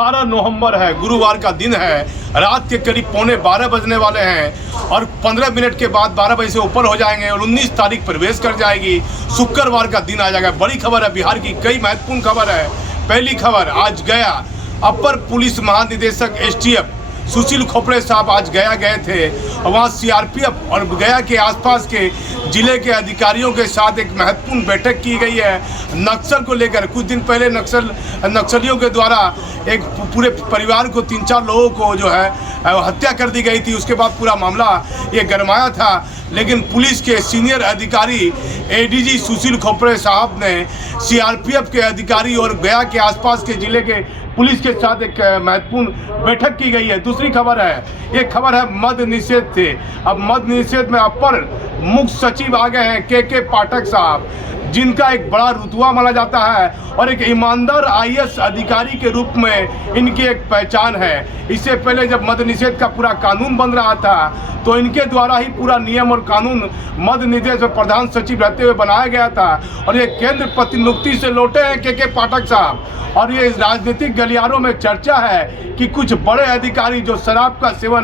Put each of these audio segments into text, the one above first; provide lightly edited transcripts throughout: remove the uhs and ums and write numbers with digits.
18 नवंबर है, गुरुवार का दिन है। रात के करीब 11:15 बजने वाले हैं और 15 मिनट के बाद 12 बजे से ऊपर हो जाएंगे और 19 तारीख प्रवेश कर जाएगी। शुक्रवार का दिन आ जाएगा। बड़ी खबर है, बिहार की कई महत्वपूर्ण खबर है। पहली खबर, आज गया अपर पुलिस महानिदेशक STF सुशील खोपड़े साहब आज गया गए थे और वहाँ CRPF और गया के आसपास के जिले के अधिकारियों के साथ एक महत्वपूर्ण बैठक की गई है नक्सल को लेकर। कुछ दिन पहले नक्सलियों के द्वारा एक पूरे परिवार को 3-4 लोगों को जो है हत्या कर दी गई थी। उसके बाद पूरा मामला ये गरमाया था, लेकिन पुलिस के सीनियर अधिकारी ADG सुशील खोपड़े साहब ने CRPF के अधिकारी और गया के आसपास के जिले के पुलिस के साथ एक महत्वपूर्ण बैठक की गई है। दूसरी खबर है, एक खबर है मद्य निषेध थे। अब मद्य निषेध में अपर मुख्य सचिव आ गए हैं KK पाठक साहब, जिनका एक बड़ा रुतबा माना जाता है और एक ईमानदार IAS अधिकारी के रूप में इनकी एक पहचान है। इससे पहले जब मद्य निषेध का पूरा कानून बन रहा था तो इनके द्वारा ही पूरा नियम और कानून मद्य निषेध में प्रधान सचिव रहते हुए बनाया गया था और ये केंद्र प्रतिनियुक्ति से लौटे हैं KK पाठक साहब। और ये राजनीतिक गलियारों में चर्चा है कि कुछ बड़े अधिकारी जो शराब का सेवन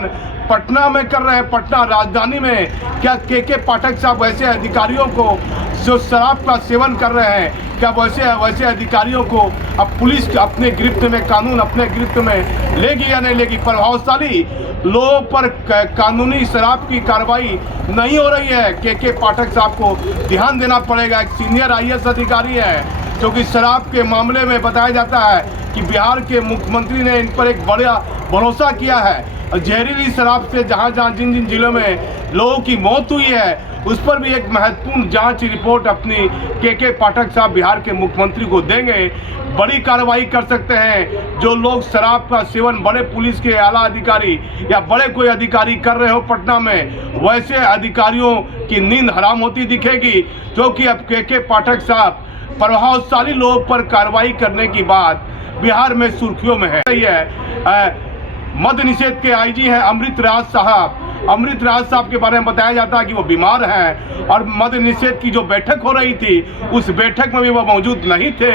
पटना में कर रहे हैं, पटना राजधानी में, क्या KK पाठक साहब वैसे अधिकारियों को जो शराब का सेवन कर रहे हैं, क्या वैसे अधिकारियों को अब पुलिस अपने गिरफ्त में, कानून अपने गिरफ्त में लेगी या नहीं लेगी? प्रभावशाली लोगों पर कानूनी शराब की कार्रवाई नहीं हो रही है। KK पाठक साहब को ध्यान देना पड़ेगा। एक सीनियर IAS अधिकारी है, क्योंकि शराब के मामले में बताया जाता है कि बिहार के मुख्यमंत्री ने इन पर एक बड़ा भरोसा किया है। जहरीली शराब से जिन जिलों में लोगों की मौत हुई है, उस पर भी एक महत्वपूर्ण जांच रिपोर्ट अपनी KK पाठक साहब बिहार के मुख्यमंत्री को देंगे। बड़ी कार्रवाई कर सकते हैं। जो लोग शराब का सेवन बड़े पुलिस के आला अधिकारी या बड़े कोई अधिकारी कर रहे हो पटना में, वैसे अधिकारियों की नींद हराम होती दिखेगी, क्योंकि अब KK पाठक साहब प्रभावशाली लोगों पर कार्रवाई करने की बात बिहार में सुर्खियों में है। मद्य निषेध के IG हैं अमृत राज साहब। अमृत राज साहब के बारे में बताया जाता है कि वो बीमार हैं और मद्य निषेध की जो बैठक हो रही थी उस बैठक में भी वो मौजूद नहीं थे।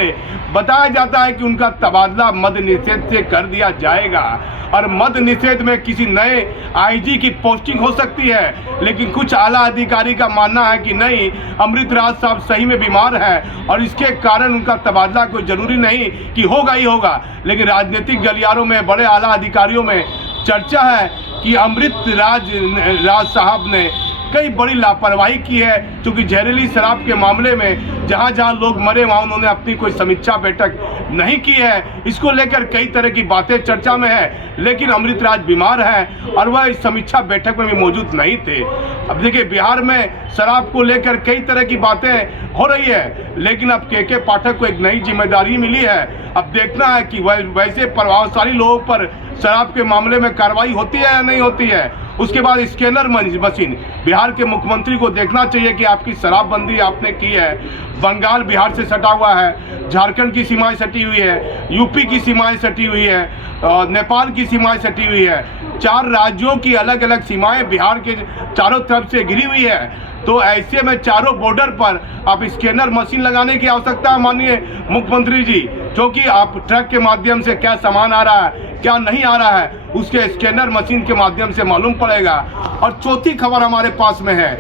बताया जाता है कि उनका तबादला मद्य निषेध से कर दिया जाएगा और मद्य निषेध में किसी नए IG की पोस्टिंग हो सकती है, लेकिन कुछ आला अधिकारी का मानना है कि नहीं, अमृत राज साहब सही में बीमार हैं और इसके कारण उनका तबादला कोई ज़रूरी नहीं कि होगा ही होगा। लेकिन राजनीतिक गलियारों में, बड़े आला अधिकारियों में चर्चा है कि अमृत राज साहब ने कई बड़ी लापरवाही की है, क्योंकि जहरीली शराब के मामले में जहाँ लोग मरे वहाँ उन्होंने अपनी कोई समीक्षा बैठक नहीं की है। इसको लेकर कई तरह की बातें चर्चा में है, लेकिन अमृत राज बीमार हैं और वह इस समीक्षा बैठक में भी मौजूद नहीं थे। अब देखिए, बिहार में शराब को लेकर कई तरह की बातें हो रही है, लेकिन अब KK पाठक को एक नई जिम्मेदारी मिली है। अब देखना है कि वैसे प्रभावशाली लोगों पर शराब के मामले में कार्रवाई होती है या नहीं होती है। उसके बाद स्कैनर मशीन, बिहार के मुख्यमंत्री को देखना चाहिए कि आपकी शराबबंदी आपने की है। बंगाल बिहार से सटा हुआ है, झारखंड की सीमाएं सटी हुई है, UP की सीमाएं सटी हुई है, नेपाल की सीमाएं सटी हुई है। 4 राज्यों की अलग अलग सीमाएं बिहार के चारों तरफ से घिरी हुई है। तो ऐसे में चारों बॉर्डर पर आप स्कैनर मशीन लगाने की आवश्यकता है माननीय मुख्यमंत्री जी, क्योंकि आप ट्रक के माध्यम से क्या सामान आ रहा है, क्या नहीं आ रहा है, उसके स्कैनर मशीन के माध्यम से मालूम पड़ेगा। और चौथी खबर हमारे पास में है,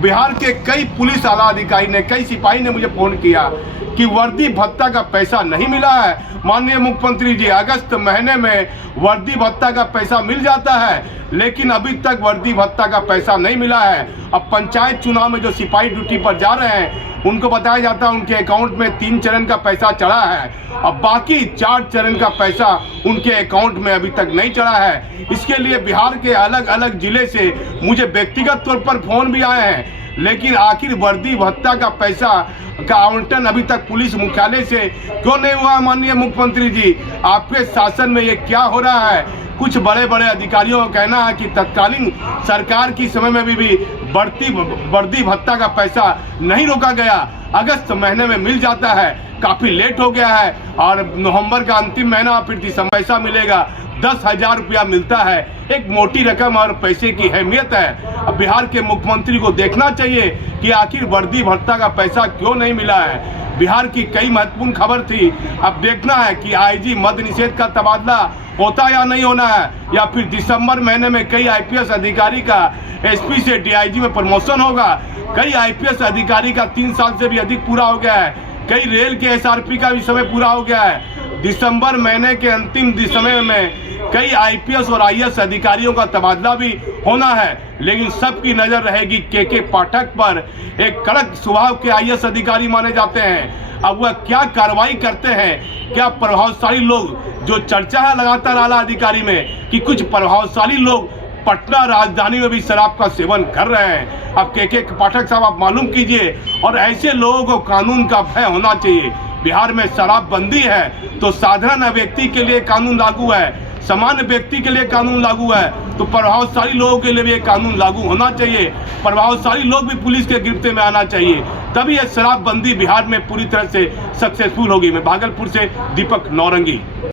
बिहार के कई पुलिस आला अधिकारी ने, कई सिपाही ने मुझे फोन किया कि वर्दी भत्ता का पैसा नहीं मिला है। माननीय मुख्यमंत्री जी, अगस्त महीने में वर्दी भत्ता का पैसा मिल जाता है, लेकिन अभी तक वर्दी भत्ता का पैसा नहीं मिला है। अब पंचायत चुनाव में जो सिपाही ड्यूटी पर जा रहे हैं उनको बताया जाता है उनके अकाउंट में 3 चरण का पैसा चढ़ा है, अब बाकी 4 चरण का पैसा उनके अकाउंट में अभी तक नहीं चढ़ा है। इसके लिए बिहार के अलग अलग जिले से मुझे व्यक्तिगत तौर पर फोन भी आए हैं, लेकिन आखिर वर्दी भत्ता का पैसा का आवंटन अभी तक पुलिस मुख्यालय से क्यों नहीं हुआ? माननीय मुख्यमंत्री जी, आपके शासन में ये क्या हो रहा है? कुछ बड़े बड़े अधिकारियों का कहना है कि तत्कालीन सरकार की समय में भी वर्दी भत्ता का पैसा नहीं रोका गया, अगस्त महीने में मिल जाता है, काफ़ी लेट हो गया है और नवंबर का अंतिम महीना फिर दिसंबर पैसा मिलेगा। 10,000 रुपया मिलता है, एक मोटी रकम और पैसे की अहमियत है। अब बिहार के मुख्यमंत्री को देखना चाहिए कि आखिर वर्दी भत्ता का पैसा क्यों नहीं मिला है। बिहार की कई महत्वपूर्ण खबर थी, अब देखना है कि आईजी मद्य निषेध का तबादला होता या नहीं होना है, या फिर दिसंबर महीने में कई आईपीएस अधिकारी का एसपी से डीआईजी में प्रमोशन होगा। कई आईपीएस अधिकारी का 3 साल से भी अधिक पूरा हो गया है, कई रेल के एसआरपी का भी समय पूरा हो गया है। दिसंबर महीने के अंतिम समय में कई आईपीएस और आईएएस अधिकारियों का तबादला भी होना है, लेकिन सबकी नजर रहेगी के पाठक पर। एक कड़क स्वभाव के आईएएस अधिकारी माने जाते हैं। अब वह क्या कार्रवाई करते हैं, क्या प्रभावशाली लोग, जो चर्चा है लगातार आला अधिकारी में कि कुछ प्रभावशाली लोग पटना राजधानी में भी शराब का सेवन कर रहे हैं। अब के पाठक साहब आप मालूम कीजिए, और ऐसे लोगों को कानून का भय होना चाहिए। बिहार में शराबबंदी है तो साधारण व्यक्ति के लिए कानून लागू है, सामान्य व्यक्ति के लिए कानून लागू है, तो प्रभावशाली लोगों के लिए भी ये कानून लागू होना चाहिए। प्रभावशाली लोग भी पुलिस के गिरफ्त में आना चाहिए, तभी यह शराबबंदी बिहार में पूरी तरह से सक्सेसफुल होगी। मैं भागलपुर से दीपक नौरंगी।